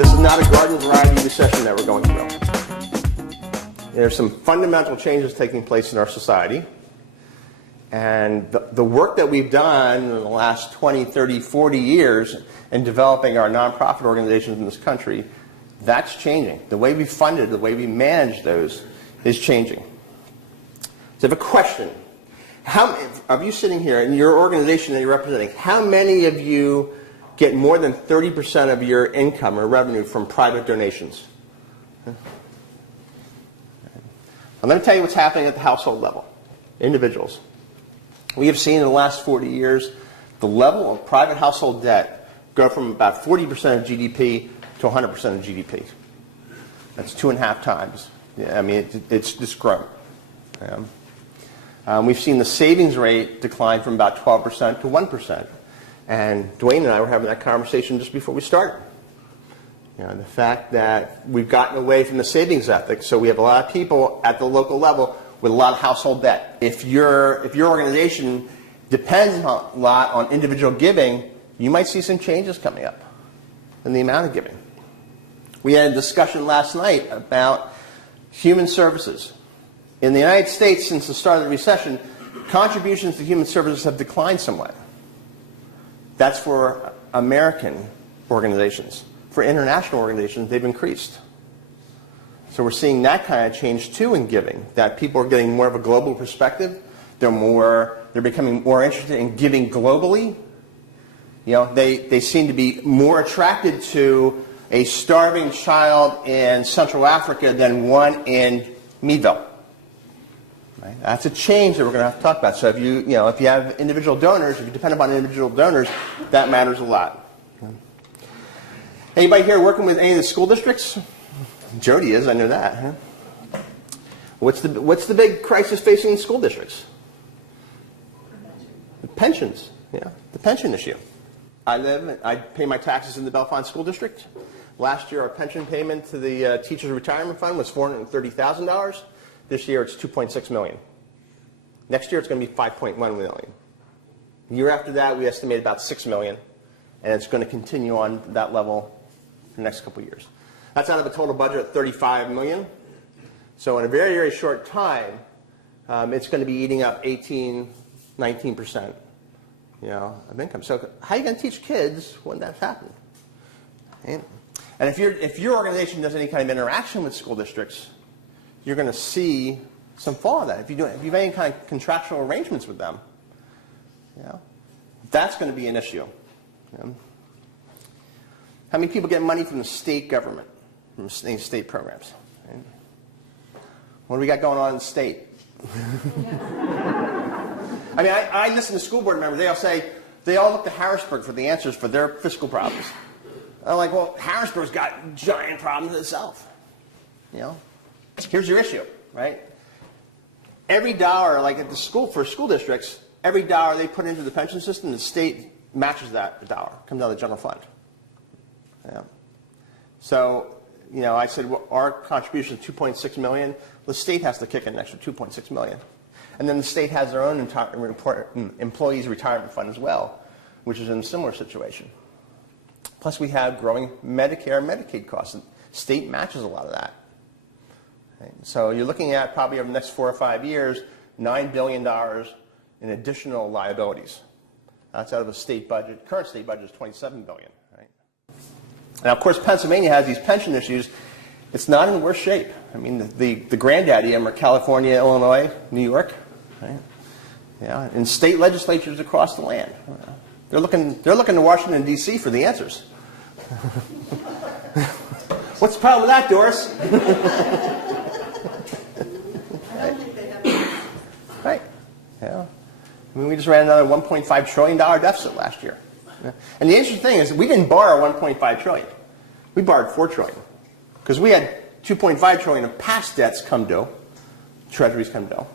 This is not a garden variety recession that we're going through. There's some fundamental changes taking place in our society. And the work that we've done in the last 20, 30, 40 years in developing our nonprofit organizations in this country, that's changing. The way we funded, the way we manage those is changing. So I have a question. How of you sitting here in your organization that you're representing, how many of you get more than 30% of your income or revenue from private donations? Well, let me tell you what's happening at the household level, individuals. We have seen in the last 40 years the level of private household debt go from about 40% of GDP to 100% of GDP. That's 2.5 times. Yeah, I mean, it's just grown. We've seen the savings rate decline from about 12% to 1%. And Dwayne and I were having that conversation just before we started. You know, the fact that we've gotten away from the savings ethic, so we have a lot of people at the local level with a lot of household debt. If your organization depends a lot on individual giving, you might see some changes coming up in the amount of giving. We had a discussion last night about human services. In the United States, since the start of the recession, contributions to human services have declined somewhat. That's for American organizations. For international organizations, they've increased. So we're seeing that kind of change too in giving, that people are getting more of a global perspective. They're becoming more interested in giving globally. You know, they seem to be more attracted to a starving child in Central Africa than one in Meadville. Right? That's a change that we're going to have to talk about. So if you have individual donors, if you depend upon individual donors, that matters a lot. Anybody here working with any of the school districts? Jody is, I know that. Huh? What's the big crisis facing school districts? The pensions. Yeah, the pension issue. I pay my taxes in the Bellefonte School District. Last year, our pension payment to the Teachers Retirement Fund was $430,000. This year, it's $2.6 million. Next year, it's going to be $5.1 million. The year after that, we estimate about $6 million, and it's going to continue on that level for the next couple of years. That's out of a total budget of $35 million. So in a very, very short time, it's going to be eating up 18, 19%, of income. So how are you going to teach kids when that's happened? And if your organization does any kind of interaction with school districts, you're going to see some fall of that. If you have any kind of contractual arrangements with them, that's going to be an issue. How many people get money from the state government, from state programs? Right? What do we got going on in the state? I mean, I listen to school board members. They all look to Harrisburg for the answers for their fiscal problems. I'm like, well, Harrisburg's got giant problems itself. Here's your issue, right? Every dollar, like at the school, for school districts, every dollar they put into the pension system, the state matches that dollar. Comes out of the general fund. So, I said, well, our contribution is $2.6 million. The state has to kick in an extra $2.6 million. And then the state has their own employees' retirement fund as well, which is in a similar situation. Plus, we have growing Medicare and Medicaid costs. The state matches a lot of that. Okay. So you're looking at probably over the next 4 or 5 years, $9 billion in additional liabilities. That's out of the state budget. Current state budget is $27 billion. Right? Now, of course, Pennsylvania has these pension issues. It's not in worse shape. I mean, the granddaddy of them are California, Illinois, New York, right? And state legislatures across the land. They're looking to Washington, D.C. for the answers. What's the problem with that, Doris? Right. Yeah. I mean, we just ran another $1.5 trillion deficit last year. And the interesting thing is we didn't borrow $1.5 trillion. We borrowed $4 trillion. Because we had $2.5 trillion of past debts come due, treasuries come due,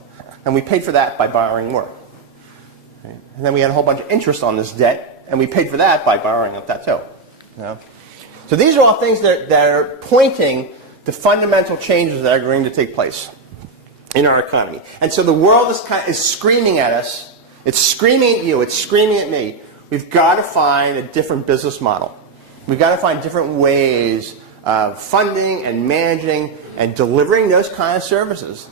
and we paid for that by borrowing more. Right? And then we had a whole bunch of interest on this debt, and we paid for that by borrowing up that too. So these are all things that are pointing to fundamental changes that are going to take place in our economy. And so the world is screaming at us. It's screaming at you. It's screaming at me. We've got to find a different business model. We've got to find different ways of funding and managing and delivering those kind of services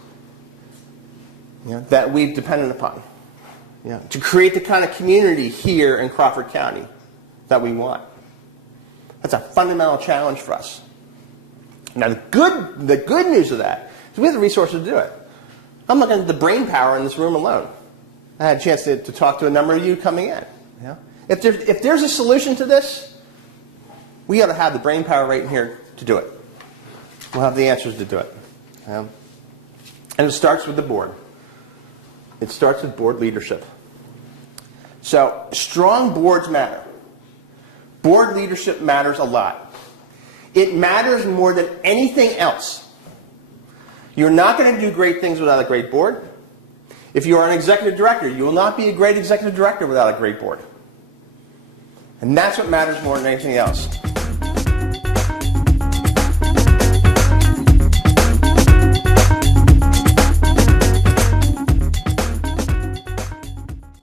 that we've depended upon to create the kind of community here in Crawford County that we want. That's a fundamental challenge for us. Now, the good news of that is we have the resources to do it. I'm looking at the brain power in this room alone. I had a chance to talk to a number of you coming in. If there's a solution to this, we ought to have the brain power right in here to do it. We'll have the answers to do it. And it starts with the board. It starts with board leadership. So strong boards matter. Board leadership matters a lot. It matters more than anything else. You're not going to do great things without a great board. If you are an executive director, you will not be a great executive director without a great board. And that's what matters more than anything else.